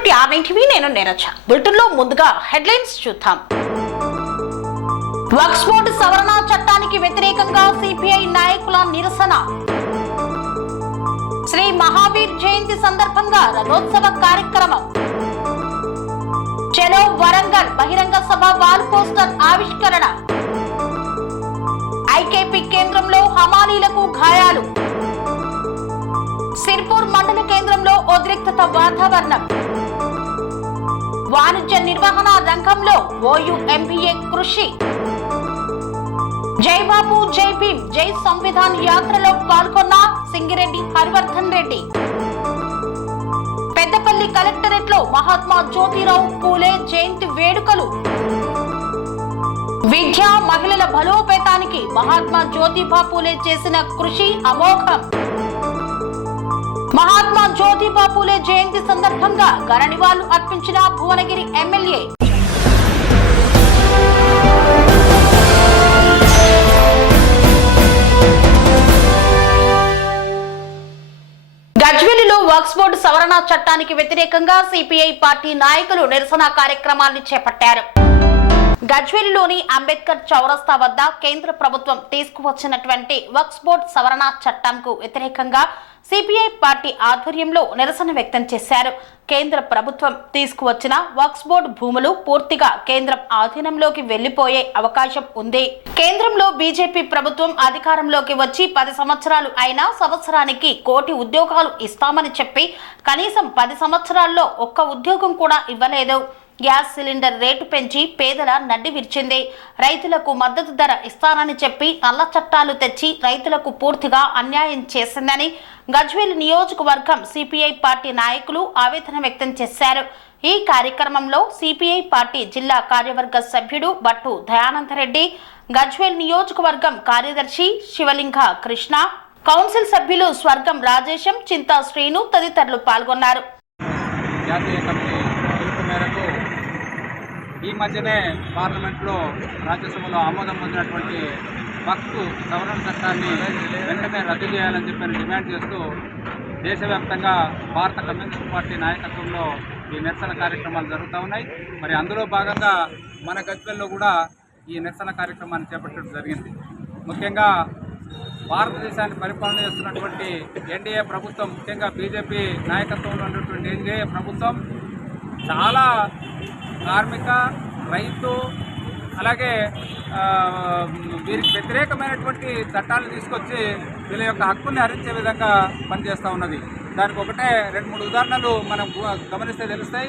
Welcome to RN TV. నేను నీరజ. బులెటిన్లో ముందుగా హెడ్లైన్స్ చూద్దాం. వక్ఫ్ బోర్డు సవరణ చట్టానికి వ్యతిరేకంగా సిపిఐ నాయకుల నిరసన. శ్రీ మహావీర్ జయంతి సందర్భంగా రథోత్సవ కార్యక్రమం. చలో వరంగల్ బహిరంగ సభ వాల్ పోస్టర్ ఆవిష్కరణ. ఐకేపీ కేంద్రంలో హమాలీలకు గాయాలు. సిర్పూర్ మండల కేంద్రంలో ఉద్రిక్తత వాతావరణం. వాణిజ్య నిర్వహణ రంగంలో ఓయూ ఎంబీఏ కృషి. జై బాబు జై భీమ్ జై సంవిధాన్ యాత్రలో పాల్గొన్న సింగిరెడ్డి హరివర్ధన్ రెడ్డి. పెద్దపల్లి కలెక్టరేట్ లో మహాత్మా జ్యోతిరావు పూలే జయంతి వేడుకలు. విద్య మహిళల బలోపేతానికి మహాత్మా జ్యోతిబా పూలే చేసిన కృషి అమోఘం. మహాత్మా జ్యోతిబా పూలే జయంతి సందర్భంగా ఘన నివాళులు అర్పించిన భువనగిరి ఎమ్మెల్యే. గజ్వేలిలో వక్ఫ్ బోర్డు సవరణ చట్టానికి వ్యతిరేకంగా సిపిఐ పార్టీ నాయకులు నిరసన కార్యక్రమాన్ని చేపట్టారు. గజ్వేలిలోని అంబేద్కర్ చౌరస్తా వద్ద కేంద్ర ప్రభుత్వం తీసుకువచ్చినటువంటి వక్ఫ్ బోర్డు సవరణ చట్టంకు వ్యతిరేకంగా సిపిఐ పార్టీ ఆధ్వర్యంలో నిరసన వ్యక్తం చేశారు. కేంద్ర ప్రభుత్వం తీసుకువచ్చిన వక్ఫ్ బోర్డు భూములు పూర్తిగా కేంద్రం ఆధీనంలోకి వెళ్లిపోయే అవకాశం ఉంది. కేంద్రంలో బీజేపీ ప్రభుత్వం అధికారంలోకి వచ్చి 10 సంవత్సరాలు అయినా సంవత్సరానికి 1 కోటి ఉద్యోగాలు ఇస్తామని చెప్పి కనీసం 10 సంవత్సరాల్లో ఒక్క ఉద్యోగం కూడా ఇవ్వలేదు. గ్యాస్ సిలిండర్ రేటు పెంచి పేదల నడ్డి విరిచింది. రైతులకు మద్దతు ధర ఇస్తానని చెప్పి నల్ల చట్టాలు తెచ్చి రైతులకు పూర్తిగా అన్యాయం చేసిందని గజ్వేల్ నియోజకవర్గం సిపిఐ పార్టీ నాయకులు ఆవేదన వ్యక్తం చేశారు. ఈ కార్యక్రమంలో సిపిఐ పార్టీ జిల్లా కార్యవర్గ సభ్యుడు బట్టు దయానందరెడ్డి, గజ్వేల్ నియోజకవర్గం కార్యదర్శి శివలింగ కృష్ణ, కౌన్సిల్ సభ్యులు స్వర్గం రాజేశం, చింతా శ్రీను తదితరులు పాల్గొన్నారు. ఈ మధ్యనే పార్లమెంట్లో రాజ్యసభలో ఆమోదం పొందినటువంటి వక్ఫ్ సవరణ చట్టాన్ని వెంటనే రద్దు చేయాలని చెప్పి డిమాండ్ చేస్తూ దేశవ్యాప్తంగా భారత కమ్యూనిస్ట్ పార్టీ నాయకత్వంలో ఈ నిరసన కార్యక్రమాలు జరుగుతూ ఉన్నాయి. మరి అందులో భాగంగా మన గజ్వేల్లో కూడా ఈ నిరసన కార్యక్రమాన్ని చేపట్టడం జరిగింది. ముఖ్యంగా భారతదేశాన్ని పరిపాలన చేస్తున్నటువంటి ఎన్డీఏ ప్రభుత్వం, ముఖ్యంగా బీజేపీ నాయకత్వంలో ఉన్నటువంటి ఎన్డీఏ ప్రభుత్వం చాలా కార్మిక, రైతు, అలాగే వీరికి వ్యతిరేకమైనటువంటి చట్టాలు తీసుకొచ్చి వీళ్ళ యొక్క హక్కుల్ని హరించే విధంగా పనిచేస్తూ ఉన్నది. దానికి ఒకటే 2-3 ఉదాహరణలు మనం గమనిస్తే తెలుస్తాయి.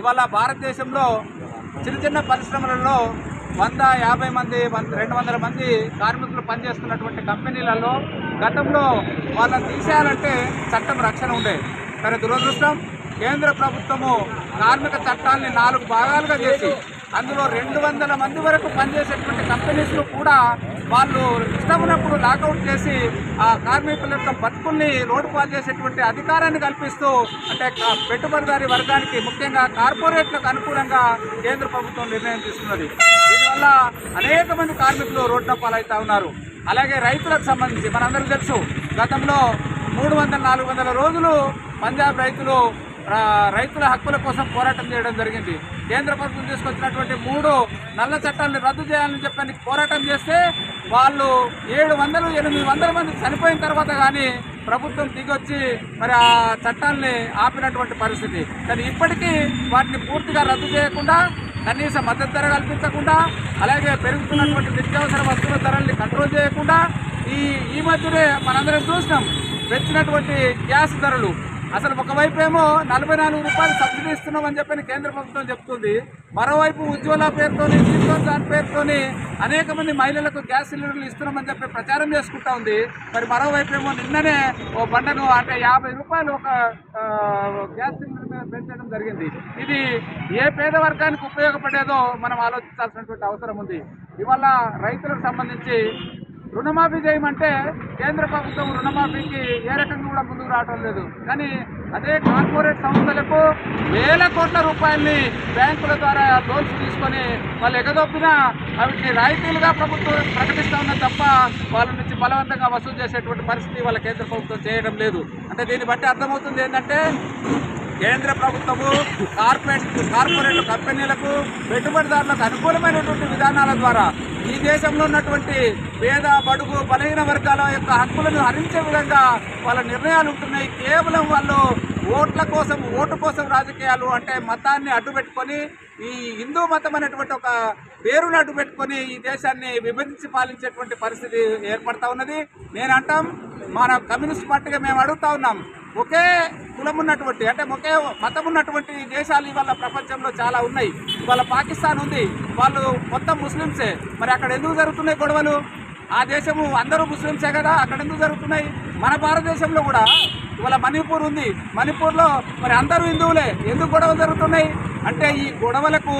ఇవాళ భారతదేశంలో చిన్న చిన్న పరిశ్రమలలో 150 మంది 200 మంది కార్మికులు పనిచేస్తున్నటువంటి కంపెనీలలో గతంలో వాళ్ళని తీసేయాలంటే చట్టం రక్షణ ఉండేది. కానీ దురదృష్టం, కేంద్ర ప్రభుత్వము కార్మిక చట్టాలని 4 భాగాలుగా చేసి అందులో 200 మంది వరకు పనిచేసేటువంటి కంపెనీస్ను కూడా వాళ్ళు ఇష్టం ఉన్నప్పుడు లాకౌట్ చేసి ఆ కార్మికుల యొక్క బతుకుల్ని రోడ్డు పాలు చేసేటువంటి అధికారాన్ని కల్పిస్తూ, అంటే పెట్టుబడిదారీ వర్గానికి ముఖ్యంగా కార్పొరేట్లకు అనుకూలంగా కేంద్ర ప్రభుత్వం నిర్ణయం తీసుకున్నది. దీనివల్ల అనేక మంది కార్మికులు రోడ్ల పాలవుతూ ఉన్నారు. అలాగే రైతులకు సంబంధించి మనందరికీ తెలుసు, గతంలో 300-400 రోజులు పంజాబ్ రైతుల హక్కుల కోసం పోరాటం చేయడం జరిగింది. కేంద్ర ప్రభుత్వం తీసుకొచ్చినటువంటి 3 నల్ల చట్టాలను రద్దు చేయాలని చెప్పని పోరాటం చేస్తే వాళ్ళు 700-800 మంది చనిపోయిన తర్వాత కానీ ప్రభుత్వం దిగొచ్చి మరి ఆ చట్టాలని ఆపినటువంటి పరిస్థితి. కానీ ఇప్పటికీ వాటిని పూర్తిగా రద్దు చేయకుండా, కనీస మద్దతు ధర కల్పించకుండా, అలాగే పెరుగుతున్నటువంటి నిత్యావసర వస్తువుల ధరల్ని కంట్రోల్ చేయకుండా ఈ మధ్యనే మనందరం చూసినాం పెంచినటువంటి గ్యాస్ ధరలు. అసలు ఒకవైపు ఏమో 44 రూపాయలు సబ్సిడీ ఇస్తున్నామని చెప్పని కేంద్ర ప్రభుత్వం చెప్తుంది. మరోవైపు ఉజ్వల పేరుతోని, జీవితం పేరుతోని అనేక మంది మహిళలకు గ్యాస్ సిలిండర్లు ఇస్తున్నామని చెప్పి ప్రచారం చేసుకుంటా ఉంది. మరి మరోవైపు ఏమో నిన్ననే ఓ బండను అంటే 50 రూపాయలు ఒక గ్యాస్ సిలిండర్ మీద పెంచడం జరిగింది. ఇది ఏ పేద వర్గానికి ఉపయోగపడేదో మనం ఆలోచించాల్సినటువంటి అవసరం ఉంది. ఇవాళ రైతులకు సంబంధించి రుణమాఫీ చేయమంటే కేంద్ర ప్రభుత్వం రుణమాఫీకి ఏ రకంగా కూడా ముందుకు రావడం లేదు. కానీ అదే కార్పొరేట్ సంస్థలకు వేల కోట్ల రూపాయల్ని బ్యాంకుల ద్వారా లోన్స్ తీసుకొని వాళ్ళు ఎగదొప్పినా వాటిని రాయితీలుగా ప్రభుత్వం ప్రకటిస్తూ ఉన్నది తప్ప వాళ్ళ నుంచి బలవంతంగా వసూలు చేసేటువంటి పరిస్థితి వాళ్ళ కేంద్ర ప్రభుత్వం చేయడం లేదు. అంటే దీన్ని బట్టి అర్థమవుతుంది ఏంటంటే కేంద్ర ప్రభుత్వము కార్పొరేట్ కంపెనీలకు పెట్టుబడిదారులకు అనుకూలమైనటువంటి విధానాల ద్వారా ఈ దేశంలో ఉన్నటువంటి పేద బడుగు బలహీన వర్గాల యొక్క హక్కులను హరించే విధంగా వాళ్ళ నిర్ణయాలు ఉంటున్నాయి. కేవలం వాళ్ళు ఓటు కోసం రాజకీయాలు అంటే మతాన్ని అడ్డుపెట్టుకొని ఈ హిందూ మతం అనేటువంటి ఒక పేరును అడ్డుపెట్టుకొని ఈ దేశాన్ని విభజించి పాలించేటువంటి పరిస్థితి ఏర్పడతా ఉన్నది. నేనంటాం మన కమ్యూనిస్ట్ పార్టీగా మేము అడుగుతా ఉన్నాం, ఒకే కులం ఉన్నటువంటి అంటే ఒకే మతం ఉన్నటువంటి దేశాలు ఇవాళ ప్రపంచంలో చాలా ఉన్నాయి. ఇవాళ పాకిస్తాన్ ఉంది, వాళ్ళు మొత్తం ముస్లిమ్సే. మరి అక్కడ ఎందుకు జరుగుతున్నాయి గొడవలు? ఆ దేశము అందరూ ముస్లిమ్సే కదా, అక్కడ ఎందుకు జరుగుతున్నాయి? మన భారతదేశంలో కూడా ఇవాళ మణిపూర్ ఉంది, మణిపూర్లో మరి అందరూ హిందువులే, ఎందుకు గొడవలు జరుగుతున్నాయి? అంటే ఈ గొడవలకు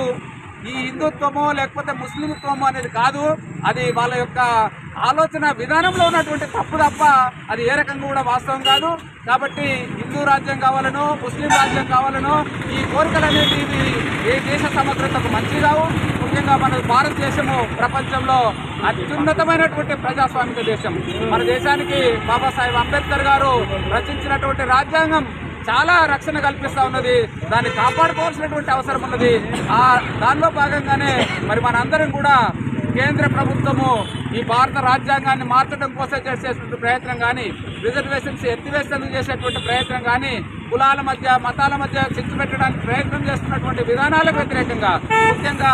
ఈ హిందుత్వమో లేకపోతే ముస్లింత్వమో అనేది కాదు, అది వాళ్ళ యొక్క ఆలోచన విధానంలో ఉన్నటువంటి తప్పు తప్ప అది ఏ రకంగా కూడా వాస్తవం కాదు. కాబట్టి హిందూ రాజ్యం కావాలనో ముస్లిం రాజ్యం కావాలనో ఈ కోరికలు అనేవి ఏ దేశ సమగ్రతకు మంచి కావు. ముఖ్యంగా మన భారతదేశము ప్రపంచంలో అత్యున్నతమైనటువంటి ప్రజాస్వామిక దేశం. మన దేశానికి బాబాసాహెబ్ అంబేద్కర్ గారు రచించినటువంటి రాజ్యాంగం చాలా రక్షణ కల్పిస్తూ ఉన్నది, దాన్ని కాపాడుకోవాల్సినటువంటి అవసరం ఉన్నది. దానిలో భాగంగానే మరి మనందరం కూడా కేంద్ర ప్రభుత్వము ఈ భారత రాజ్యాంగాన్ని మార్చడం కోసం చేసేటువంటి ప్రయత్నం కానీ, రిజర్వేషన్స్ ఎత్తివేసేందుకు చేసేటువంటి ప్రయత్నం కానీ, కులాల మధ్య మతాల మధ్య చిచ్చు పెట్టడానికి ప్రయత్నం చేస్తున్నటువంటి విధానాలకు వ్యతిరేకంగా ముఖ్యంగా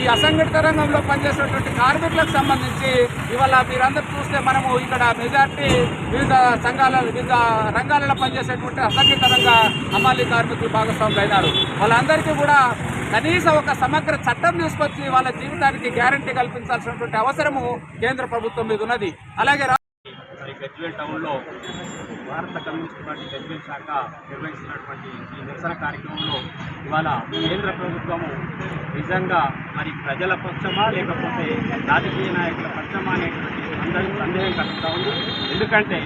ఈ అసంఘటిత రంగంలో పనిచేసేటువంటి కార్మికులకు సంబంధించి ఇవాళ మీరందరూ చూస్తే మనము ఇక్కడ మెజార్టీ వివిధ రంగాలలో పనిచేసేటువంటి అసంఘటిత రంగ హమాలీ కార్మికులు భాగస్వాములు అయినారు. వాళ్ళందరికీ కూడా కనీసం ఒక సమగ్ర చట్టం తీసుకొచ్చి వాళ్ళ జీవితానికి గ్యారంటీ కల్పించాల్సినటువంటి అవసరము కేంద్ర ప్రభుత్వం మీద ఉన్నది. అలాగే గజ్వేల్ టౌన్లో భారత కమ్యూనిస్ట్ పార్టీ గజ్వేల్ శాఖ నిర్వహిస్తున్నటువంటి ఈ నిరసన కార్యక్రమంలో ఇవాళ కేంద్ర ప్రభుత్వము నిజంగా మరి ప్రజల పక్షమా లేకపోతే రాజకీయ నాయకుల పక్షమా అనేటువంటి అందరికీ సందేహం కలుగుతూ ఉంది. ఎందుకంటే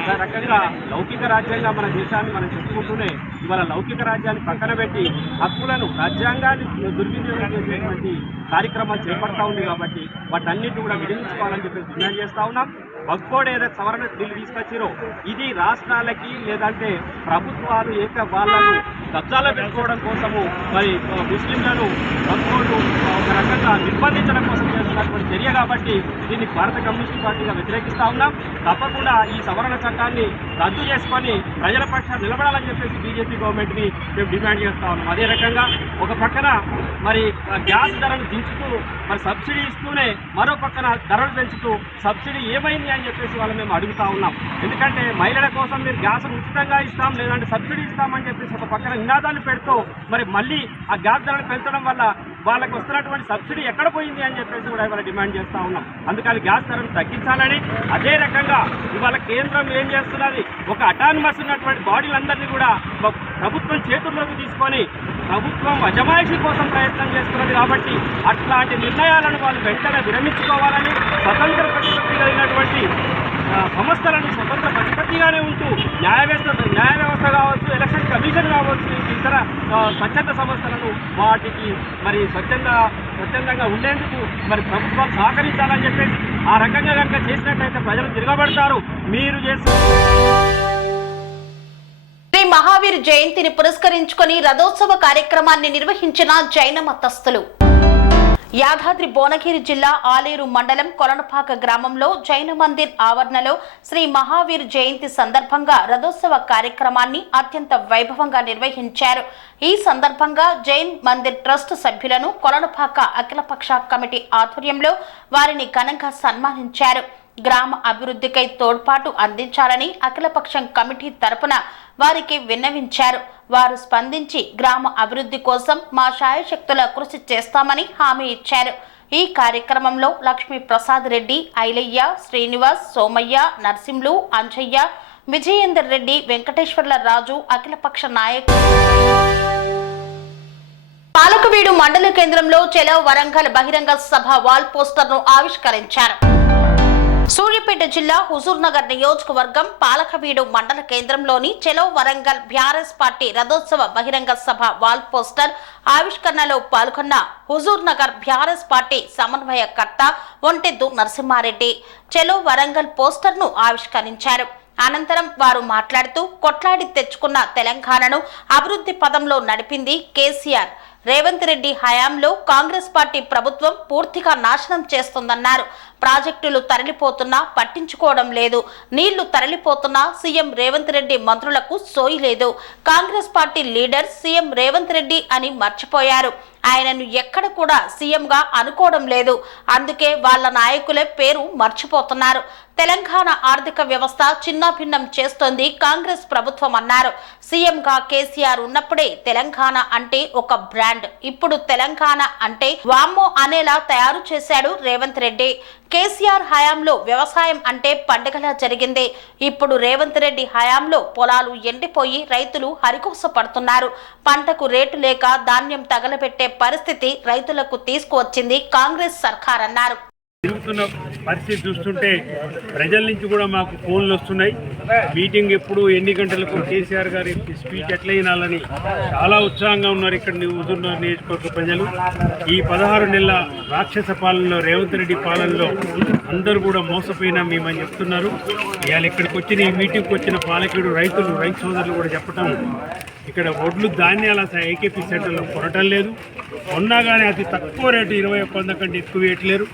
ఒక రకంగా లౌకిక రాజ్యంగా మన దేశాన్ని మనం చెప్పుకుంటూనే ఇవాళ లౌకిక రాజ్యాన్ని పక్కన పెట్టి హక్కులను రాజ్యాంగాన్ని దుర్వినియోగం చేసేటువంటి కార్యక్రమాలు చేపడతా ఉంది. కాబట్టి వాటన్నిటి కూడా విధించుకోవాలని చెప్పి డిమాండ్ చేస్తూ ఉన్నాం. వక్ఫ్ బోర్డు ఏదైతే సవరణ బిల్లు తీసుకొచ్చారో ఇది రాష్ట్రాలకి లేదంటే ప్రభుత్వాలు వాళ్ళను కబ్జాలో పెట్టుకోవడం కోసము మరి ముస్లింలను వక్ఫ్ బోర్డు ఒక రకంగా నిర్బంధించడం కోసం చేస్తున్నటువంటి చర్య. కాబట్టి దీన్ని భారత కమ్యూనిస్ట్ పార్టీగా వ్యతిరేకిస్తూ ఉన్నాం. తప్పకుండా ఈ సవరణ చట్టాన్ని రద్దు చేసుకొని ప్రజల పక్షాన్ని నిలబడాలని చెప్పేసి బీజేపీ గవర్నమెంట్ని మేము డిమాండ్ చేస్తూ ఉన్నాం. అదే రకంగా ఒక పక్కన మరి గ్యాస్ ధరలు దించుతూ మరి సబ్సిడీ ఇస్తూనే మరో పక్కన ధరలు పెంచుతూ సబ్సిడీ ఏమైంది అని చెప్పేసి వాళ్ళు మేము అడుగుతూ ఉన్నాం. ఎందుకంటే మహిళల కోసం మీరు గ్యాస్ ఉచితంగా ఇస్తాం లేదంటే సబ్సిడీ ఇస్తామని చెప్పేసి ఒక పక్కన నినాదాలు పెడుతూ మరి మళ్ళీ ఆ గ్యాస్ ధరలు పెంచడం వల్ల వాళ్ళకు వస్తున్నటువంటి సబ్సిడీ ఎక్కడ పోయింది అని చెప్పేసి కూడా ఇవాళ డిమాండ్ చేస్తూ ఉన్నాం. అందుకని గ్యాస్ ధరలు తగ్గించాలని, అదే రకంగా ఇవాళ కేంద్రం ఏం చేస్తున్నది ఒక అటానమస్ ఉన్నటువంటి బాడీలందరినీ కూడా ప్రభుత్వం చేతుల్లోకి తీసుకొని ప్రభుత్వం అజమాయిషీ కోసం ప్రయత్నం చేస్తున్నది. కాబట్టి అట్లాంటి నిర్ణయాలను వాళ్ళు వెంటనే విరమించుకోవాలని, స్వతంత్ర ప్రతిపత్తి కలిగినటువంటి సంస్థలను స్వతంత్ర ప్రతిపత్తిగానే ఉంటూ న్యాయ వ్యవస్థ కావచ్చు, ఎలక్షన్ కమిషన్ కావచ్చు, ఇతర స్వచ్ఛంద సంస్థలను వాటికి మరి స్వచ్ఛందంగా ఉండేందుకు మరి ప్రభుత్వాలు సహకరించాలని చెప్పేసి ఆ రకంగా కనుక చేసినట్లయితే ప్రజలు తిరగబడతారు. మీరు చేసిన శ్రీ మహావీర్ జయంతిని పురస్కరించుకొని రథోత్సవ కార్యక్రమాన్ని నిర్వహించిన జైన మతస్థులు. యాదాద్రి భువనగిరి జిల్లా ఆలేరు మండలం కొలనపాక గ్రామంలో జైన మందిర్ ఆవరణలో శ్రీ మహావీర్ జయంతి సందర్భంగా రథోత్సవ కార్యక్రమాన్ని అత్యంత వైభవంగా నిర్వహించారు. ఈ సందర్భంగా జైన్ మందిర్ ట్రస్ట్ సభ్యులను కొలనపాక అఖిలపక్ష కమిటీ ఆధ్వర్యంలో వారిని ఘనంగా సన్మానించారు. గ్రామ అభివృద్ధికై తోడ్పాటు అందించాలని అఖిలపక్షం కమిటీ తరపున వారికి విన్నవించారు. వారు స్పందించి గ్రామ అభివృద్ధి కోసం మా శాయశక్తుల కృషి చేస్తామని హామీ ఇచ్చారు. ఈ కార్యక్రమంలో లక్ష్మీ ప్రసాద్ రెడ్డి, ఐలయ్య, శ్రీనివాస్, సోమయ్య, నర్సింలు, అంజయ్య, విజయేందర్ రెడ్డి, వెంకటేశ్వర్ల రాజు అఖిలపక్ష నాయకులు. పాలకవీడు మండల కేంద్రంలో చలో వరంగల్ బహిరంగ సభ వాల్ పోస్టర్ను ఆవిష్కరించారు. సూర్యాపేట జిల్లా హుజూర్ నగర్ నియోజకవర్గం పాలకవీడు మండల కేంద్రంలోని చలో వరంగల్ బీఆర్ఎస్ పార్టీ రథోత్సవ బహిరంగ సభ వాల్ పోస్టర్ ఆవిష్కరణలో పాల్గొన్న హుజూర్ నగర్ బీఆర్ఎస్ పార్టీ సమన్వయకర్త ఒంటెద్దు నరసింహారెడ్డి చలో వరంగల్ పోస్టర్ను ఆవిష్కరించారు. అనంతరం వారు మాట్లాడుతూ కొట్లాడి తెచ్చుకున్న తెలంగాణను అభివృద్ధి పదంలో నడిపింది కేసీఆర్. రేవంత్ రెడ్డి హయాంలో కాంగ్రెస్ పార్టీ ప్రభుత్వం పూర్తిగా నాశనం చేస్తుందన్నారు. ప్రాజెక్టులు తరలిపోతున్నా పట్టించుకోవడం లేదు. నీళ్లు తరలిపోతున్నా సీఎం రేవంత్ రెడ్డి మంత్రులకు సోయి లేదు. Congress party leader CM Revanth Reddy అని మర్చిపోయారు. ఆయనను ఎక్కడ కూడా సీఎంగా అనుకోవడం లేదు. అందుకే వాళ్ళ నాయకులే పేరు మర్చిపోతున్నారు. తెలంగాణ ఆర్థిక వ్యవస్థ చిన్నాభిన్నం చేస్తోంది కాంగ్రెస్ ప్రభుత్వం అన్నారు. సీఎంగా కేసీఆర్ ఉన్నప్పుడే తెలంగాణ అంటే ఒక బ్రాండ్. ఇప్పుడు తెలంగాణ అంటే వామ్మో అనేలా తయారు చేశాడు రేవంత్ రెడ్డి. కేసీఆర్ హయాంలో వ్యవసాయం అంటే పండుగలా జరిగింది. ఇప్పుడు రేవంత్ రెడ్డి హయాంలో పొలాలు ఎండిపోయి రైతులు హరికోస పడుతున్నారు. పంటకు రేటు లేక ధాన్యం తగలబెట్టే పరిస్థితి రైతులకు తీసుకువచ్చింది కాంగ్రెస్ సర్కార్ అన్నారు. జరుగుతున్న పరిస్థితి చూస్తుంటే ప్రజల నుంచి కూడా మాకు ఫోన్లు వస్తున్నాయి. మీటింగ్ ఎప్పుడు ఎన్ని గంటలకు కేసీఆర్ గారి స్పీచ్ ఎట్లా వినాలని చాలా ఉత్సాహంగా ఉన్నారు ఇక్కడ హుజూర్నగర్ నియోజకవర్గ ప్రజలు. ఈ 16 నెలల రాక్షస పాలనలో రేవంత్ రెడ్డి పాలనలో అందరూ కూడా మోసపోయినా మేమని చెప్తున్నారు. ఇవాళ ఇక్కడికి వచ్చిన ఈ మీటింగ్కి వచ్చిన పాలకుడు రైతు సోదరులు కూడా చెప్పటం, ఇక్కడ ఒడ్లు ధాన్యాలు అసలు ఏకేపీ సెంటర్లో కొనటం లేదు. కొన్నా కానీ అతి తక్కువ రేటు 21 కంటే ఎక్కువ వేయట్లేరు.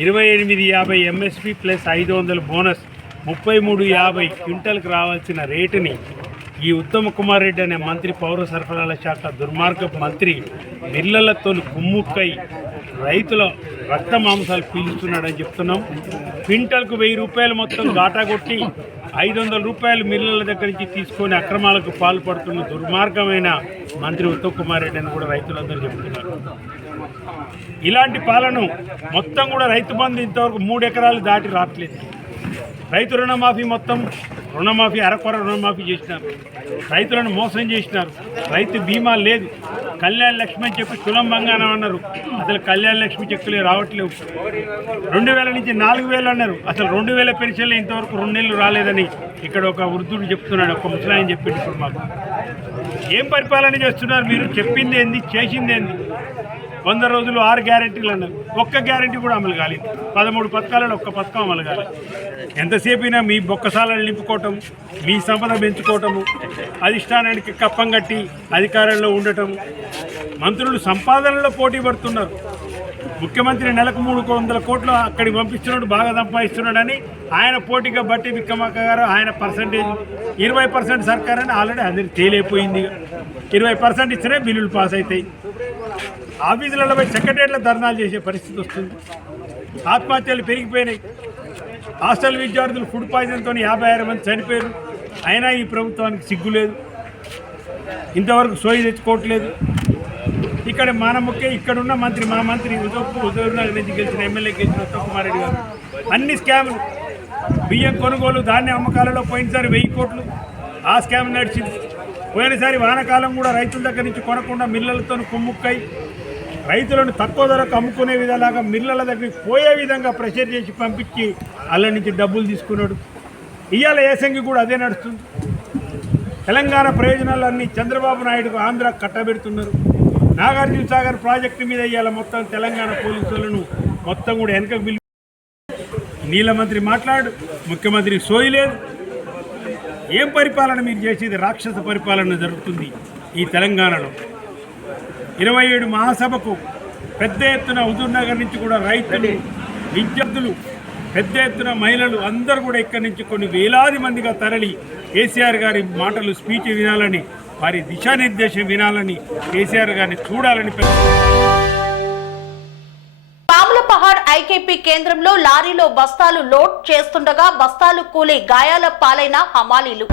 2850 ఎంఎస్పి ప్లస్ 500 బోనస్ 3350 క్వింటల్కి రావాల్సిన రేటుని ఈ ఉత్తమ్ కుమార్ రెడ్డి అనే మంత్రి, పౌర సరఫరాల శాఖ దుర్మార్గపు మంత్రి మిల్లలతో కుమ్ముక్కై రైతుల రక్త మాంసాలు పీలుస్తున్నాడని చెప్తున్నాం. క్వింటల్కు 1000 రూపాయలు మొత్తం గాటా కొట్టి 500 రూపాయలు మిల్లల దగ్గర నుంచి తీసుకొని అక్రమాలకు పాల్పడుతున్న దుర్మార్గమైన మంత్రి ఉత్తమ్ కుమార్ రెడ్డి అని కూడా రైతులందరూ చెప్తున్నారు. ఇలాంటి పాలన మొత్తం కూడా రైతు బంధు ఇంతవరకు 3 ఎకరాలు దాటి రావట్లేదు. రైతు రుణమాఫీ మొత్తం రుణమాఫీ అరకొర రుణమాఫీ చేసినారు. రైతులను మోసం చేసినారు. రైతు బీమా లేదు. కళ్యాణ లక్ష్మి అని చెప్పి తులం బంగారం అన్నారు. అసలు కళ్యాణ లక్ష్మి చెక్కులే రావట్లేవు. 2000 నుంచి 4000 అన్నారు. అసలు 2000 పెన్షన్లు ఇంతవరకు 2 నెలలు రాలేదని ఇక్కడ ఒక వృద్ధుడు చెప్తున్నాడు. ఒక ముసలాయన చెప్పింది. ఇప్పుడు మాకు ఏం పరిపాలన చేస్తున్నారు మీరు? చెప్పింది ఏంది, చేసింది ఏంది? 100 రోజులు 6 గ్యారెంటీలు అన్నారు. ఒక్క గ్యారెంటీ కూడా అమలు కాలేదు. 13 పథకాలలో ఒక్క పథకం అమలు కాలేదు. ఎంతసేపైనా మీ బొక్కసాలను నింపుకోవటం, మీ సంపద పెంచుకోవటము, అధిష్టానానికి కప్పం కట్టి అధికారంలో ఉండటం. మంత్రులు సంపాదనలో పోటీ పడుతున్నారు. ముఖ్యమంత్రి నెలకు 300 కోట్లు అక్కడికి పంపిస్తున్నాడు, బాగా సంపాదిస్తున్నాడని ఆయన పోటీగా బట్టి విక్రమార్క గారు ఆయన పర్సంటేజ్ 20% సర్కార్ అని ఆల్రెడీ అందరికి తేలిపోయింది. 20% ఇచ్చినా బిల్లులు పాస్ అవుతాయి. ఆఫీసులలో పోయి సెక్రటరీలో ధర్నాలు చేసే పరిస్థితి వస్తుంది. ఆత్మహత్యలు పెరిగిపోయినాయి. హాస్టల్ విద్యార్థులు ఫుడ్ పాయిజన్తో 56 మంది చనిపోయారు. అయినా ఈ ప్రభుత్వానికి సిగ్గు లేదు. ఇంతవరకు సోయి తెచ్చుకోవట్లేదు. ఇక్కడ మన ముఖ్య ఇక్కడున్న మంత్రి, మా మంత్రి హుజూర్నగర్ నుంచి గెలిచిన ఎమ్మెల్యే గెలిచిన ఉత్తమ్ కుమార్ రెడ్డి గారు అన్ని స్కాములు. బియ్యం కొనుగోలు, ధాన్య అమ్మకాలలో పోయినసారి 1000 కోట్లు ఆ స్కామ్ నడిచింది. పోయినసారి వానాకాలం కూడా రైతుల దగ్గర నుంచి కొనకుండా మిల్లలతో కుమ్ముక్కై రైతులను తక్కువ ధరకు అమ్ముకునే విధంగా మిల్లల దగ్గరికి పోయే విధంగా ప్రెషర్ చేసి పంపించి వాళ్ళ నుంచి డబ్బులు తీసుకున్నాడు. ఇవాళ ఏసంగి కూడా అదే నడుస్తుంది. తెలంగాణ ప్రయోజనాలన్నీ చంద్రబాబు నాయుడుకు ఆంధ్ర కట్టబెడుతున్నారు. నాగార్జున సాగర్ ప్రాజెక్టు మీద ఇవాళ మొత్తం తెలంగాణ పోలీసులను మొత్తం కూడా వెనకకు పిలిపి నీళ్ళ మంత్రి మాట్లాడు, ముఖ్యమంత్రి సోయి లేదు. ఏం పరిపాలన మీరు చేసేది? రాక్షస పరిపాలన జరుగుతుంది ఈ తెలంగాణలో. 27 మహాసభకు పెద్ద ఎత్తున హుజూర్నగర్ నుంచి కూడా రైతులు, విద్యార్థులు, పెద్ద ఎత్తున మహిళలు అందరూ కూడా ఇక్కడి నుంచి కొన్ని వేలాది మందిగా తరలి కేసీఆర్ గారి మాటలు, స్పీచ్ వినాలని, వారి దిశానిర్దేశం వినాలని, కేసీఆర్ గారిని చూడాలని. పాములపహాడ్ ఐకేపీ కేంద్రంలో లారీలో బస్తాలు లోడ్ చేస్తుండగా బస్తాలు కూలి గాయాల పాలైన హమాలీలు.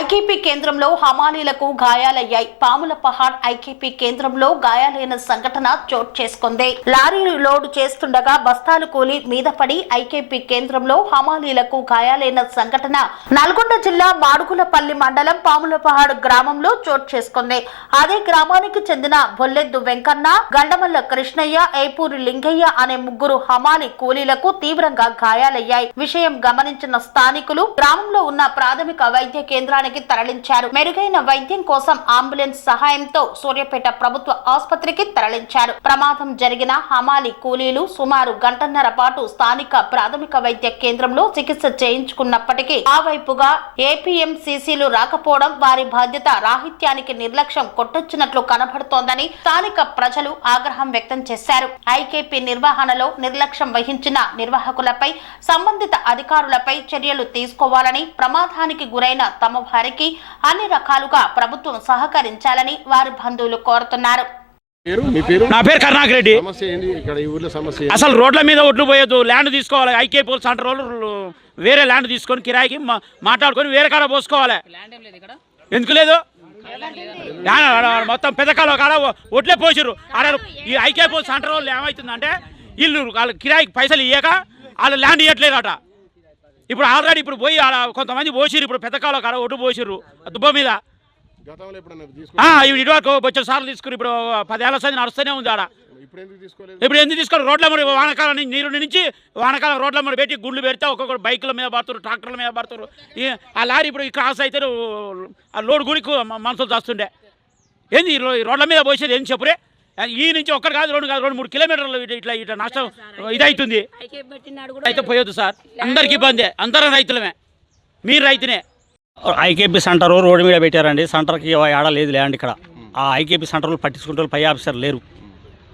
ఐకేపీ కేంద్రంలో హమాలీలకు గాయాలయ్యాయి. పాములపహాడ్ ఐకేపీ కేంద్రంలో గాయాలైన సంఘటన చోటు చేసుకుంది. లారీలు లోడ్ చేస్తుండగా బస్తాలు కూలి మీద పడి ఐకేపీ కేంద్రంలో హమాలీలకు గాయాలైన సంఘటన నల్గొండ జిల్లా మాడుగులపల్లి మండలం పాములపహాడ్ గ్రామంలో చోటు చేసుకుంది. అదే గ్రామానికి చెందిన బొల్లెద్దు వెంకన్న, గండమల్ల కృష్ణయ్య, ఏపూరి లింగయ్య అనే 3 హమాలీ కూలీలకు తీవ్రంగా గాయాలయ్యాయి. విషయం గమనించిన స్థానికులు గ్రామంలో ఉన్న ప్రాథమిక వైద్య కేంద్రానికి కేంద్రానికి తరలించారు. మెరుగైన వైద్యం కోసం అంబులెన్స్ సహాయంతో సూర్యాపేట ప్రభుత్వ ఆసుపత్రికి తరలించారు. ప్రమాదం జరిగిన హమాలి కూలీలు సుమారు గంటన్నర పాటు స్థానిక ప్రాథమిక వైద్య కేంద్రంలో చికిత్స చేయించుకున్నప్పటికీ ఆ వైపుగా ఏపీఎంసీసీలు రాకపోవడం వారి బాధ్యత రాహిత్యానికి నిర్లక్ష్యం కొట్టొచ్చినట్లు కనబడుతోందని స్థానిక ప్రజలు ఆగ్రహం వ్యక్తం చేశారు. ఐకేపీ నిర్వహణలో నిర్లక్ష్యం వహించిన నిర్వాహకులపై సంబంధిత అధికారులపై చర్యలు తీసుకోవాలని, ప్రమాదానికి గురైన తమ వారికి అన్ని రకాలుగా ప్రభుత్వం సహకరించాలని వారి బంధువులు కోరుతున్నారు. నా పేరు కరుణాకర్ రెడ్డి. అసలు రోడ్ల మీద ఒడ్లు పోయొద్దు, ల్యాండ్ తీసుకోవాలి. ఐకే పోల్ సెంటర్ వాళ్ళు వేరే ల్యాండ్ తీసుకొని కిరాయికి మాట్లాడుకొని వేరే కాడ పోసుకోవాలి. ఎందుకు లేదు? మొత్తం పెద్దకాల కాడ ఒడ్లే పోసిర్రు. ఈ ఐకే పోల్ సెంటర్ వాళ్ళు ఏమవుతుందంటే ఇల్లు వాళ్ళ కిరాయికి పైసలు ఇయ్యక వాళ్ళు ల్యాండ్ ఇవ్వట్లేదట. ఇప్పుడు ఆల్రెడీ ఇప్పుడు పోయి కొంతమంది పోసిర్రు. ఇప్పుడు పెద్దకాల కాడ ఒడ్డు పోసిర్రు దుబ్బ మీద. ఇటు వరకు వచ్చే సార్లు తీసుకుని ఇప్పుడు 10 ఏళ్ల సంది నడుస్తూనే ఉంది ఆడ. ఇప్పుడు ఎందుకు తీసుకోవాలి? రోడ్ల మరి వానకాలం నీరు నుంచి వానకాలం రోడ్ల మరి పెట్టి గుండ్లు పెడితే ఒక్కొక్కరు బైకుల మీద పడుతున్నారు, ట్రాక్టర్ల మీద పడుతున్నారు. ఆ లారీ ఇప్పుడు ఈ క్రాస్ అయితే ఆ లోడ్ గుడికి మనుషులు చేస్తుండే. ఏంది రోడ్ల మీద పోసేది ఏంది చెప్పురే? ఈ నుంచి ఒక్కరు కాదు, 2-3 కిలోమీటర్లు ఇట్లా నష్టం ఇదవుతుంది. అయితే పోయొద్దు సార్, అందరికి ఇబ్బంది. అందరం రైతులమే, మీరు రైతునే. ఐకేపీ సెంటర్ రోడ్డు మీద పెట్టారండి. సెంటర్కి ఏడ లేదు ల్యాండ్ ఇక్కడ. ఆ ఐకేపీ సెంటర్లు పట్టించుకుంటే పై ఆఫీసర్ లేరు.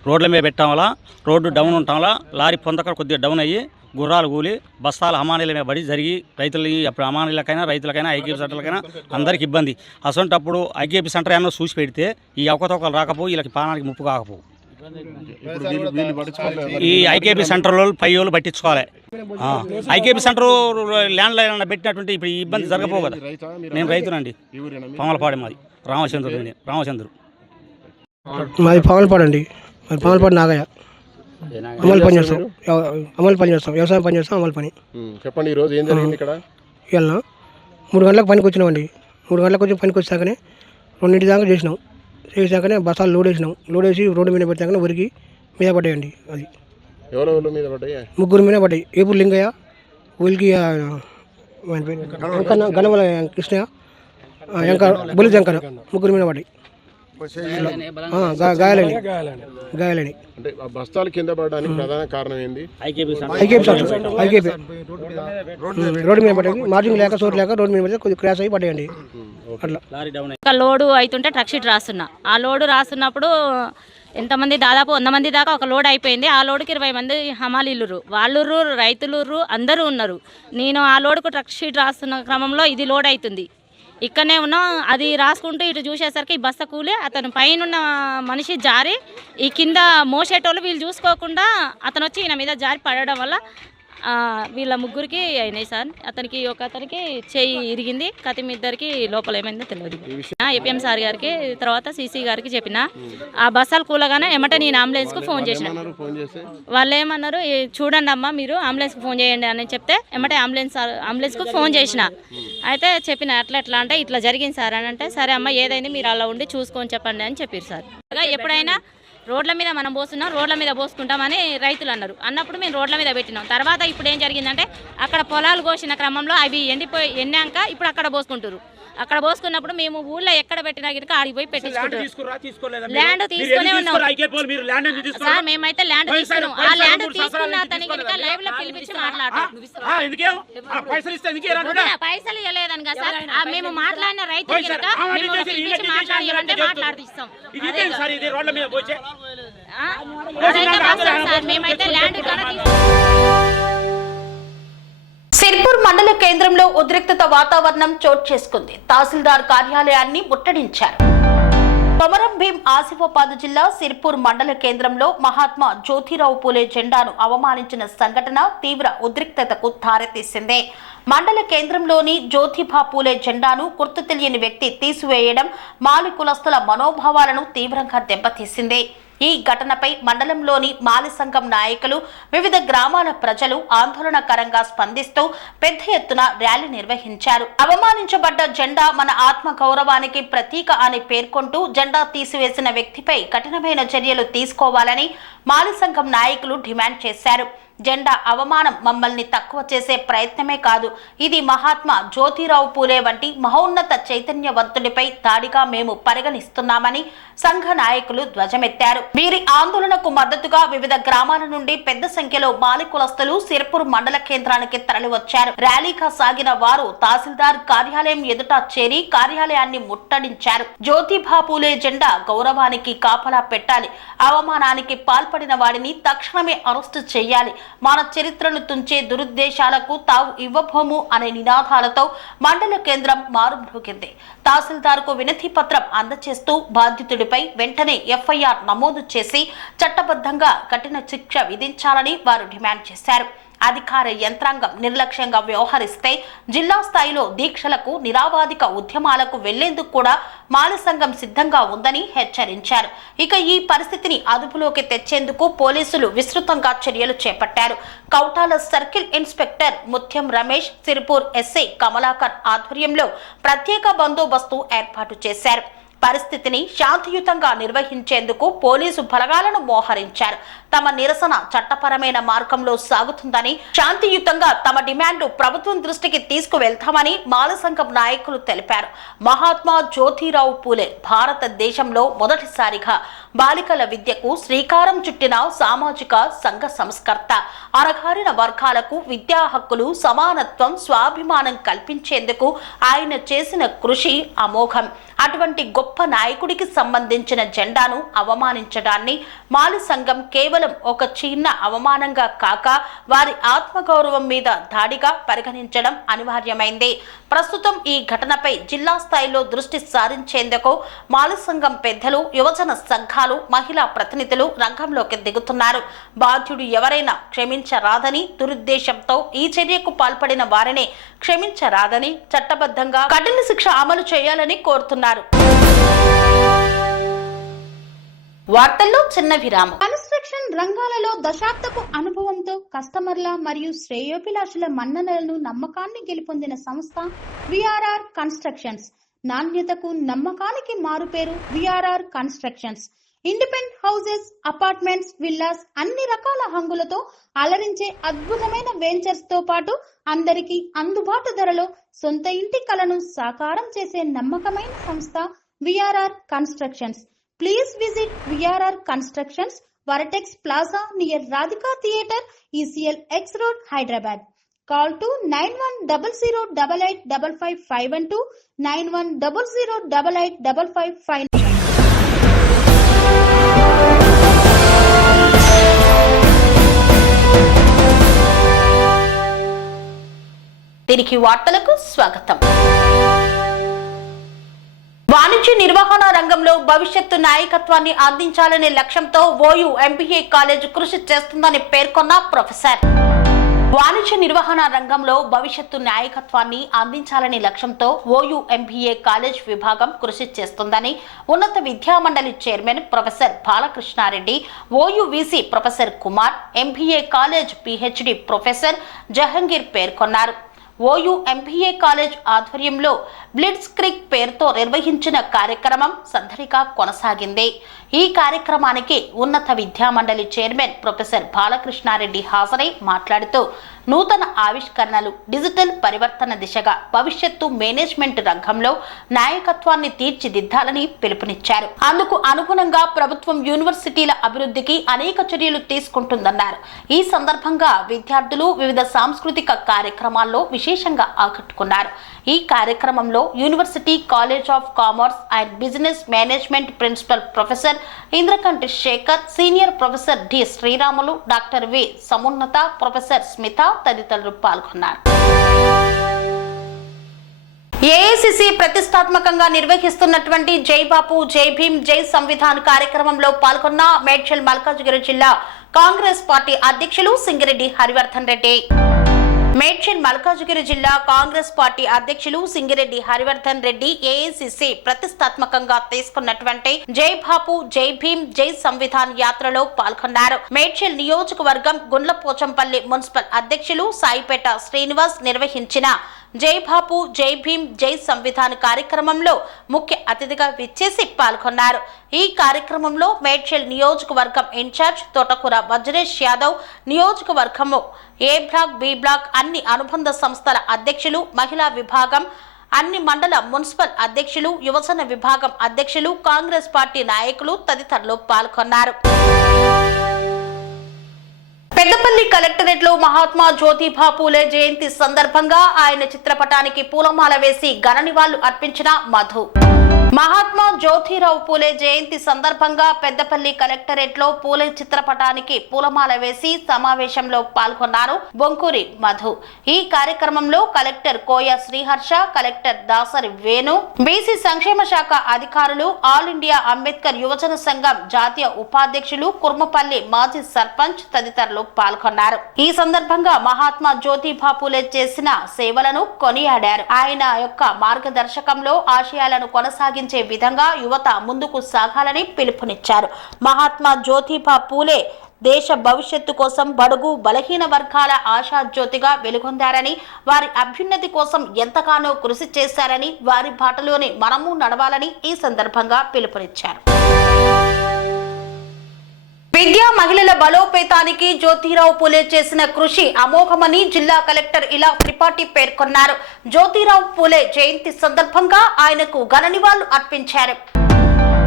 రోడ్ల మీద పెట్టడం వల్ల రోడ్డు డౌన్ ఉండటం వల్ల లారీ పొందక కొద్దిగా డౌన్ అయ్యి గుర్రాలు కూలి బస్తాలు హమానీల మీద పడి జరిగి రైతులకి అప్పుడు హమానీలకైనా రైతులకైనా ఐకేపీ సెంటర్లకైనా అందరికి ఇబ్బంది. అసొంటప్పుడు ఐకేపీ సెంటర్ ఏమన్నా చూసి పెడితే ఈ అవకతవకలు రాకపోవు, వీళ్ళకి ప్రాణానికి ముప్పు కాకపోవు. ఈ ఐకేపీ సెంటర్లో పై వాళ్ళు పట్టించుకోవాలి. ఐకేపీ సెంటర్ ల్యాండ్ లైన్ పెట్టినటువంటి ఇప్పుడు ఈ ఇబ్బంది జరగపోవు కదా. నేను రైతునండి, పమలపాడు మాది. రామచంద్రు మాది పమలపాడు అండి. మాది పమలపాడు నాగయ్య. అమలు పని చేస్తాం, వ్యవసాయం పని చేస్తాం, అమలు పని. చెప్పండి, ఈరోజు ఏం జరిగింది ఇక్కడ? ఇవాళ 3 గంటలకు పనికి వచ్చినామండి. 3 గంటలకు వచ్చి పనికి వచ్చాకనే 2 దాకా చేసాకనే బస్సాలు లోడ్ వేసి రోడ్డు మీద పెట్టాకనే ఉరికి మీద పడ్డాయండి. అది ఎవరు మీద పడ్డాయి? 3 మీద పడ్డాయి. ఏపూరు లింగయ్య, ఉలికి గణమల కృష్ణయ్య, బొలి శంకర్, 3 మీద పడ్డాయి. గాయాలని అంటే బస్తాలు కింద పడడానికి ప్రధాన కారణం ఏంది? ఐకేపీ రోడ్డు మీద పడ్డాయి. మార్జింగ్ లేక చోటు లేక రోడ్డు మీద పడితే కొద్దిగా క్రాష్ అయ్యి పడ్డాయండి. అట్లా ఒక లోడు అవుతుంటే ట్రక్ షీట్ రాస్తున్నా. ఆ లోడు రాస్తున్నప్పుడు ఎంతమంది దాదాపు 100 మంది దాకా ఒక లోడ్ అయిపోయింది. ఆ లోడుకి 20 మంది హమాలీలు, వాళ్ళుర్రు, రైతులుర్రు, అందరూ ఉన్నారు. నేను ఆ లోడుకు ట్రక్ షీట్ రాస్తున్న క్రమంలో ఇది లోడ్ అవుతుంది. ఇక్కడనే ఉన్నాం. అది రాసుకుంటూ ఇటు చూసేసరికి ఈ బస్తా కూలి అతను పైన మనిషి జారి ఈ కింద మోసేటోళ్ళు వీళ్ళు చూసుకోకుండా అతను వచ్చి ఈయన మీద జారి పడడం వల్ల వీళ్ళ ముగ్గురికి అయినాయి సార్. ఒకతనికి చెయ్యి ఇరిగింది. ఇద్దరికి లోపల ఏమైందో తెలియదు. ఏపీఎం సార్ గారికి తర్వాత సీసీ గారికి చెప్పిన. ఆ బస్సాలు కూలగానే ఎమ్మటే నేను అంబులెన్స్కు ఫోన్ చేసిన. వాళ్ళు ఏమన్నారు, చూడండి అమ్మా మీరు అంబులెన్స్కి ఫోన్ చేయండి అని చెప్తే ఎమ్మటే అంబులెన్స్కు ఫోన్ చేసిన. అయితే చెప్పిన ఎట్లా అంటే ఇట్లా జరిగింది సార్ అని అంటే, సరే అమ్మ ఏదైంది మీరు అలా ఉండి చూసుకొని చెప్పండి అని చెప్పారు సార్. ఎప్పుడైనా రోడ్ల మీద మనం పోస్తున్నాం, రోడ్ల మీద పోసుకుంటామని రైతులు అన్నప్పుడు మేము రోడ్ల మీద పెట్టినాం. తర్వాత ఇప్పుడు ఏం జరిగిందంటే అక్కడ పొలాలు కోసిన క్రమంలో అవి ఎండాక ఇప్పుడు అక్కడ పోసుకుంటారు. అక్కడ పోసుకున్నప్పుడు మేము ఊళ్ళో ఎక్కడ పెట్టినా గిట్ట ఆడికి పోయి పెట్టించుకుంటాం. ల్యాండ్ తీసుకునే ఉన్నాం సార్. మేమైతే ల్యాండ్ తీసుకున్నాం. ఆ ల్యాండ్ తీసుకున్న అతని కనుక లైవ్ లో పిలిపించి మాట్లాడతాం. పైసలు ఇవ్వలేదని కదా సార్. మేము మాట్లాడిన రైతులు కనుక మేము పిలిపించి మాట్లాడాలంటే మాట్లాడిస్తాం. మేమైతే ల్యాండ్ సిర్పూర్ మండల కేంద్రంలో ఉద్రిక్తత వాతావరణం చోటు చేసుకుంది. తహసీల్దార్ కార్యాలయాన్ని ముట్టడించారు. కొమరం భీం ఆసిఫాబాద్ జిల్లా సిర్పూర్ మండల కేంద్రంలో మహాత్మా జ్యోతిరావు పూలే జెండాను అవమానించిన సంఘటన తీవ్ర ఉద్రిక్తతకు దారితీసింది. మండల కేంద్రంలోని జ్యోతిబా పూలే జెండాను గుర్తు తెలియని వ్యక్తి తీసివేయడం మాలి కులస్తుల మనోభావాలను తీవ్రంగా దెబ్బతీసింది. ఈ ఘటనపై మండలంలోని మాలి సంఘం నాయకులు, వివిధ గ్రామాల ప్రజలు ఆందోళనకరంగా స్పందిస్తూ పెద్ద ఎత్తున ర్యాలీ నిర్వహించారు. అవమానించబడ్డ జెండా మన ఆత్మ గౌరవానికి ప్రతీక అని పేర్కొంటూ జెండా తీసివేసిన వ్యక్తిపై కఠినమైన చర్యలు తీసుకోవాలని మాలి సంఘం నాయకులు డిమాండ్ చేశారు. జెండా అవమానం మమ్మల్ని తక్కువ చేసే ప్రయత్నమే కాదు, ఇది మహాత్మా జ్యోతిరావు పూలే వంటి మహోన్నత చైతన్యవంతుడిపై దాడిగా మేము పరిగణిస్తున్నామని సంఘ నాయకులు ధ్వజమెత్తారు. వీరి ఆందోళనకు మద్దతుగా వివిధ గ్రామాల నుండి పెద్ద సంఖ్యలో మాలి కులస్తులు సిర్పూర్ మండల కేంద్రానికి తరలివచ్చారు. ర్యాలీగా సాగిన వారు తహసీల్దార్ కార్యాలయం ఎదుట చేరి కార్యాలయాన్ని ముట్టడించారు. జ్యోతిబా పూలే జెండా గౌరవానికి కాపలా పెట్టాలి, అవమానానికి పాల్పడిన వాడిని తక్షణమే అరెస్టు చేయాలి, మన చరిత్రను తుంచే దురుద్దేశాలకు తావు ఇవ్వబోము అనే నినాదాలతో మండల కేంద్రం మారుమ్రోగింది. తహసీల్దార్కు వినతి పత్రం అందజేస్తూ బాధితుడిపై వెంటనే ఎఫ్ఐఆర్ నమోదు చేసి చట్టబద్ధంగా కఠిన శిక్ష విధించాలని వారు డిమాండ్ చేశారు. అధికార యంత్రాంగం నిర్లక్ష్యంగా వ్యవహరిస్తే జిల్లా స్థాయిలో దీక్షలకు, నిరావాదిక ఉద్యమాలకు వెళ్లేందుకు కూడా మాల సంఘం సిద్ధంగా ఉందని హెచ్చరించారు. ఇక ఈ పరిస్థితిని అదుపులోకి తెచ్చేందుకు పోలీసులు విస్తృతంగా చర్యలు చేపట్టారు. కౌటాల సర్కిల్ ఇన్స్పెక్టర్ ముత్యం రమేష్, సిర్పూర్ ఎస్ఐ కమలాకర్ ఆధ్వర్యంలో ప్రత్యేక బందోబస్తు ఏర్పాటు చేశారు. పరిస్థితిని శాంతియుతంగా నిర్వహించేందుకు పోలీసు బలగాలను మోహరించారు. తమ నిరసన చట్టపరమైన మార్గంలో సాగుతుందని, శాంతియుతంగా తమ డిమాండ్ ప్రభుత్వం దృష్టికి తీసుకువెళ్తామని మాల సంఘం నాయకులు తెలిపారు. మహాత్మా జ్యోతిరావు పూలే భారతదేశంలో మొదటిసారిగా బాలికల విద్యకు శ్రీకారం చుట్టిన సామాజిక సంఘ సంస్కర్త. అణగారిన వర్గాలకు విద్యా హక్కులు, సమానత్వం, స్వాభిమానం కల్పించేందుకు ఆయన చేసిన కృషి అమోఘం. అటువంటి గొప్ప నాయకుడికి సంబంధించిన జెండాను అవమానించడాన్ని మాలి సంఘం కేవలం ఒక చిన్న అవమానంగా కాక వారి ఆత్మగౌరవం మీద దాడిగా పరిగణించడం అనివార్యమైంది. ప్రస్తుతం ఈ ఘటనపై జిల్లా స్థాయిలో దృష్టి సారించేందుకు మాలి సంఘం పెద్దలు, యువజన సంఘాలు, మహిళా ప్రతినిధులు రంగంలోకి దిగుతున్నారు. బాధ్యుడు ఎవరైనా క్షమించరాదని, దురుద్దేశంతో ఈ చర్యకు పాల్పడిన వారిని క్షమించరాదని, చట్టబద్ధంగా కఠిన శిక్ష అమలు చేయాలని కోరుతున్నారు. వార్తల్లో చిన్న విరామం. కన్స్ట్రక్షన్ రంగాలలో దశాబ్దపు అనుభవంతో కస్టమర్ల మరియు శ్రేయోభిలాషుల మన్ననలను, నమ్మకాన్ని గెలుపొందిన సంస్థ విఆర్ఆర్ కన్స్ట్రక్షన్స్. నాణ్యతకు, నమ్మకానికి మారుపేరు VRR constructions. Independent houses, apartments, villas అన్ని రకాల హంగులతో అలరించే అద్భుతమైన వెంచర్స్ తో పాటు అందరికీ అందుబాటు ధరలో సొంత ఇంటి కలను సాకారం చేసే నమ్మకమైన సంస్థ VRR constructions. Please visit VRR Constructions, Varatex Plaza near Radhika Theatre, ECL X Road, Hyderabad. Call to 9100885552, 9100885559. తిరిగి వార్తలకు స్వాగతం. వాణిజ్య నిర్వహణ రంగంలో భవిష్యత్తు నాయకత్వాన్ని అందించాలనే లక్ష్యంతో ఓయూ ఎంబీఏ కాలేజ్ కృషి చేస్తుందని పేర్కొన్న ప్రొఫెసర్. వాణిజ్య నిర్వహణ రంగంలో భవిష్యత్తు నాయకత్వాన్ని అందించాలనే లక్ష్యంతో ఓయూ ఎంబీఏ కాలేజ్ విభాగం కృషి చేస్తుందని ఉన్నత విద్యామండలి chairman professor Balakrishna Reddy, OU VC professor Kumar, MBA college PhD professor Jahangir పేర్కొన్నారు. ఓయూ ఎంబీఏ కాలేజ్ ఆధ్వర్యంలో బ్లిట్స్ క్రిక్ పేరుతో నిర్వహించిన కార్యక్రమం సందడిగా కొనసాగింది. ఈ కార్యక్రమానికి ఉన్నత విద్యామండలి చైర్మన్ ప్రొఫెసర్ బాలకృష్ణారెడ్డి హాజరై మాట్లాడుతూ నూతన ఆవిష్కరణలు, డిజిటల్ పరివర్తన దిశగా భవిష్యత్తు మేనేజ్మెంట్ రంగంలో నాయకత్వాన్ని తీర్చిదిద్దాలని పిలుపునిచ్చారు. అందుకు అనుగుణంగా ప్రభుత్వం యూనివర్సిటీల అభివృద్ధికి అనేక చర్యలు తీసుకుంటుందన్నారు. ఈ సందర్భంగా విద్యార్థులు వివిధ సాంస్కృతిక కార్యక్రమాల్లో విశేషంగా ఆకట్టుకున్నారు. ఈ కార్యక్రమంలో university college of commerce and business management principal professor Indrakanti Sekhar, senior professor D Sriramulu, doctor V Samunnata, professor Smita తదితరులు పాల్గొన్నారు. ఏఐసిసి ప్రతిష్టాత్మకంగా నిర్వహిస్తున్నటువంటి జై బాపు, జై భీమ్, జై సంవిధాన్ కార్యక్రమంలో పాల్గొన్న మేడ్చల్ మల్కాజ్గిరి జిల్లా కాంగ్రెస్ పార్టీ అధ్యక్షులు సింగిరెడ్డి హరివర్ధన్ రెడ్డి. మేడ్చల్ మల్కాజ్గిరి జిల్లా కాంగ్రెస్ పార్టీ అధ్యక్షులు సింగిరెడ్డి హరివర్ధన్ రెడ్డి ఏఐసిసి ప్రతిష్టాత్మకంగా తీసుకున్నటువంటి జై బాపు, జై భీమ్, జై సంవిధాన్ యాత్రలో పాల్గొన్నారు. మేడ్చల్ నియోజకవర్గం గుండ్లపోచంపల్లి మున్సిపల్ అధ్యక్షులు సాయిపేట శ్రీనివాస్ నిర్వహించిన జై బాపు జై భీమ్ జై సంవిధాన్ కార్యక్రమంలో ముఖ్య అతిథిగా విచ్చేసి పాల్గొన్నారు. ఈ కార్యక్రమంలో మేడ్చల్ నియోజకవర్గం ఇన్ఛార్జ్ తోటకూర వజ్రేష్ యాదవ్, నియోజకవర్గము ఏ బ్లాక్ బి బ్లాక్ అన్ని అనుబంధ సంస్థల అధ్యక్షులు, మహిళా విభాగం అన్ని మండల మున్సిపల్ అధ్యక్షులు, యువజన విభాగం అధ్యక్షులు, కాంగ్రెస్ పార్టీ నాయకులు తదితరులు పాల్గొన్నారు. పెద్దపల్లి కలెక్టరేట్ లో మహాత్మా జ్యోతిబా పూలే జయంతి సందర్భంగా ఆయన చిత్రపటానికి పూలమాల వేసి ఘన నివాళులు అర్పించిన మధు. మహాత్మా జ్యోతిరావు పూలే జయంతి సందర్భంగా పెద్దపల్లి కలెక్టరేట్ లో పూలే చిత్రపటానికి పూలమాల వేసి సమావేశంలో పాల్గొన్నారు బొంకూరి మధు. ఈ కార్యక్రమంలో కలెక్టర్ కోయ శ్రీహర్ష, కలెక్టర్ దాసరి వేణు, బీసీ సంక్షేమ శాఖ అధికారులు, ఆల్ ఇండియా అంబేద్కర్ యువజన సంఘం జాతీయ ఉపాధ్యక్షులు, కుర్మపల్లి మాజీ సర్పంచ్ తదితరులు పాల్గొన్నారు. ఈ సందర్భంగా మహాత్మా జ్యోతిబా పూలే చేసిన సేవలను కొనియాడారు. ఆయన యొక్క మార్గదర్శకంలో ఆశయాలను కొనసాగించే విధంగా యువత ముందుకు సాగాలని పిలుపునిచ్చారు. మహాత్మా జ్యోతిబా పూలే దేశ భవిష్యత్తు కోసం బడుగు బలహీన వర్గాల ఆశాజ్యోతిగా వెలుగొందారని, వారి అభ్యున్నతి కోసం ఎంతగానో కృషి చేశారని, వారి బాటలోనే మనము నడవాలని ఈ సందర్భంగా పిలుపునిచ్చారు. విద్యా మహిళల బలోపేతానికి జ్యోతిరావు పూలే చేసిన కృషి అమోఘమని జిల్లా కలెక్టర్ ఇలా త్రిపాఠి పేర్కొన్నారు. జ్యోతిరావు పూలే జయంతి సందర్భంగా ఆయనకు ఘన నివాళులు అర్పించారు.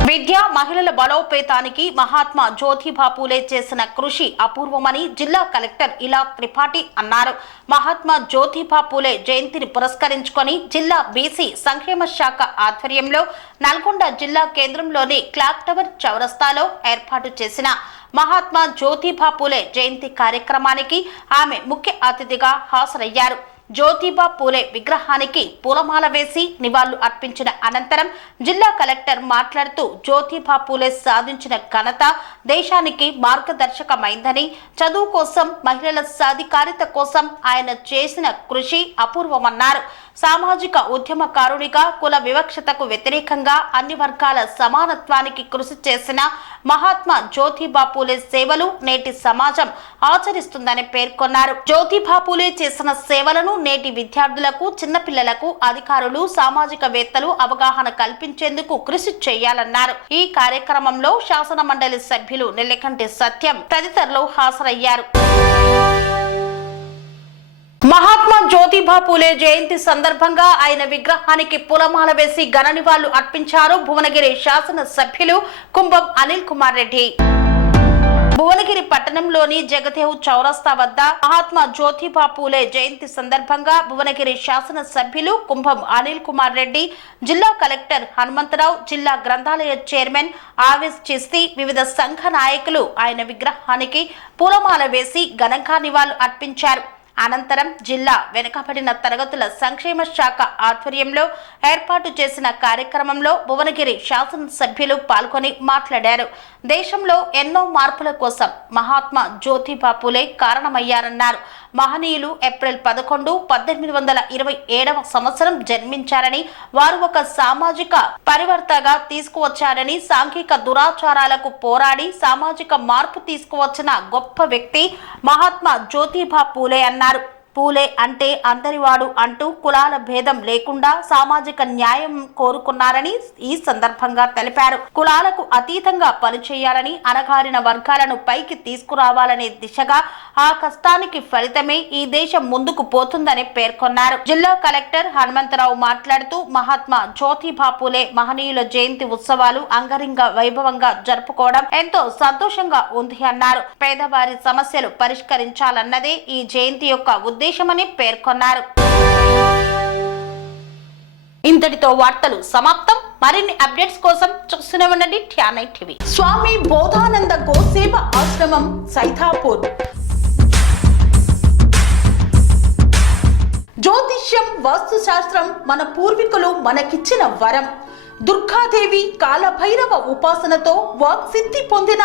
విద్యా మహిళల బలోపేతానికి మహాత్మా జ్యోతిబా పూలే చేసిన కృషి అపూర్వమని జిల్లా కలెక్టర్ ఇలా త్రిపాఠి అన్నారు. మహాత్మా జ్యోతిబా పూలే జయంతిని పురస్కరించుకొని జిల్లా బీసీ సంక్షేమ శాఖ ఆధ్వర్యంలో నల్గొండ జిల్లా కేంద్రంలోని క్లాక్ టవర్ చౌరస్తాలో ఏర్పాటు చేసిన మహాత్మా జ్యోతిబా పూలే జయంతి కార్యక్రమానికి ఆమె ముఖ్య అతిథిగా హాజరయ్యారు. జ్యోతిబా పూలే విగ్రహానికి పూలమాల వేసి నివాళులు అర్పించిన అనంతరం జిల్లా కలెక్టర్ మాట్లాడుతూ జ్యోతిబా పూలే సాధించిన ఘనత దేశానికి మార్గదర్శకమైందని, చదువు కోసం, మహిళల సాధికారిత కోసం ఆయన చేసిన కృషి అపూర్వమన్నారు. సామాజిక ఉద్యమకారునిగా కుల వివక్షతకు వ్యతిరేకంగా అన్ని వర్గాల సమానత్వానికి కృషి చేసిన మహాత్మా జ్యోతిబా పూలే సేవలు నేటి సమాజం ఆచరిస్తుందని పేర్కొన్నారు. జ్యోతిబా పూలే చేసిన సేవలను నేటి విద్యార్థులకు, చిన్నపిల్లలకు, అధికారులు, సామాజికవేత్తలు అవగాహన కల్పించేందుకు కృషి చేయాలన్నారు. ఈ కార్యక్రమంలో శాసన మండలి సభ్యులు నెల్లికంటి సత్యం తదితరులు హాజరయ్యారు. మహాత్మా జ్యోతిబా పూలే జయంతి సందర్భంగా ఆయన విగ్రహానికి పూలమాల వేసి ఘన నివాళులు అర్పించారు భువనగిరి శాసన సభ్యులు కుంభం అనిల్ కుమార్ రెడ్డి. భువనగిరి పట్టణంలోని జగదేవ్ చౌరస్తా వద్ద మహాత్మా జ్యోతిబా పూలే జయంతి సందర్భంగా భువనగిరి శాసన సభ్యులు కుంభం అనిల్ కుమార్ రెడ్డి, జిల్లా కలెక్టర్ హనుమంతరావు, జిల్లా గ్రంథాలయ చైర్మన్ ఆవేశ్ చిస్తి, వివిధ సంఘ నాయకులు ఆయన విగ్రహానికి పూలమాల వేసి ఘనంగా నివాళులు అర్పించారు. అనంతరం జిల్లా వెనుకబడిన తరగతుల సంక్షేమ శాఖ ఆధ్వర్యంలో ఏర్పాటు చేసిన కార్యక్రమంలో భువనగిరి శాసనసభ్యులు పాల్గొని మాట్లాడారు. దేశంలో ఎన్నో మార్పుల కోసం మహాత్మా జ్యోతిబా పూలే కారణమయ్యారన్నారు. మహనీయులు ఏప్రిల్ 11, 1827 సంవత్సరం జన్మించారని, వారు ఒక సామాజిక పరివర్తనగా తీసుకువచ్చారని, సాంఘిక దురాచారాలకు పోరాడి సామాజిక మార్పు తీసుకువచ్చిన గొప్ప వ్యక్తి మహాత్మా జ్యోతిబా పూలే అన్నారు. పూలే అంటే అందరివాడు అంటూ కులాల భేదం లేకుండా సామాజిక న్యాయం కోరుకున్నారని ఈ సందర్భంగా తెలిపారు. కులాలకు అతీతంగా పనిచేయాలని, అణగారిన వర్గాలను పైకి తీసుకురావాలనే దిశగా ఆ కష్టానికి ఫలితమే ఈ దేశం ముందుకు పోతుందని పేర్కొన్నారు. జిల్లా కలెక్టర్ హనుమంతరావు మాట్లాడుతూ మహాత్మా జ్యోతిబా పూలే మహనీయుల జయంతి ఉత్సవాలు అంగరంగ వైభవంగా జరుపుకోవడం ఎంతో సంతోషంగా ఉంది అన్నారు. పేదవారి సమస్యలు పరిష్కరించాలన్నదే ఈ జయంతి యొక్క ఉద్దేశమని పేర్కొన్నారు. ఇంతటితో వార్తలు సమాప్తం. మరిన్ని అప్డేట్స్ కోసం చూస్తూనే ఉండండి ఠానై టీవీ. స్వామి బోధానంద గోసేవ ఆశ్రమం సైతాపూర్. జ్యోతిష్యం, వాస్తుశాస్త్రం మన పూర్వీకులు మనకిచ్చిన వరం. దుర్గాదేవి, కాలభైరవ ఉపాసనతో వాక్సిద్ధి పొందిన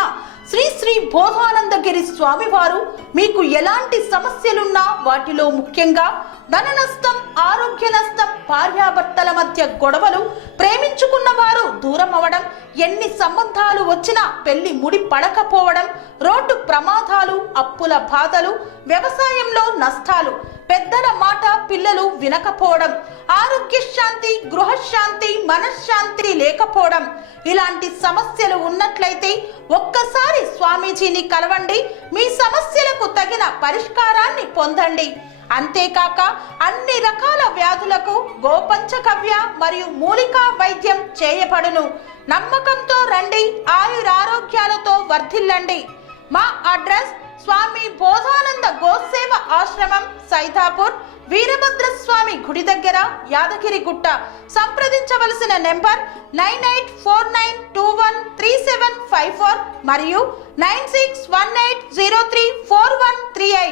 శ్రీ శ్రీ బోధానందగిరి స్వామివారు మీకు ఎలాంటి సమస్యలున్నా, వాటిలో ముఖ్యంగా ధన నష్టం, ఆరోగ్య నష్టం, భార్యాభర్తల మధ్య గొడవలు, ప్రేమించుకున్న వారు దూరం అవడం, ఎన్ని సంబంధాలు వచ్చినా పెళ్లి ముడి పడకపోవడం, రోడ్డు ప్రమాదాలు, అప్పుల బాధలు, వ్యవసాయంలో నష్టాలు, పెద్దల మాట పిల్లలు వినకపోవడం, ఆరోగ్య శాంతి, గృహశాంతి, మనశ్శాంతి లేకపోవడం, ఇలాంటి సమస్యలు ఉన్నట్లయితే ఒక్కసారి స్వామీజీని కలవండి. మీ సమస్యలకు తగిన పరిష్కారాన్ని పొందండి. అంతేకాక అన్ని రకాల వ్యాధులకు గోపంచగవ్య మరియు మూలికా వైద్యం చేయబడును. నమ్మకంతో రండి, ఆయురారోగ్యాలతో వర్ధిల్లండి. మా అడ్రస్ స్వామి బోధానంద గోసేవ ఆశ్రమం, సైదాపూర్, వీరభద్రస్వామి గుడి దగ్గర, యాదగిరిగుట్ట. సంప్రదించవలసిన నెంబర్ 9849213754 మరియు 9618034138.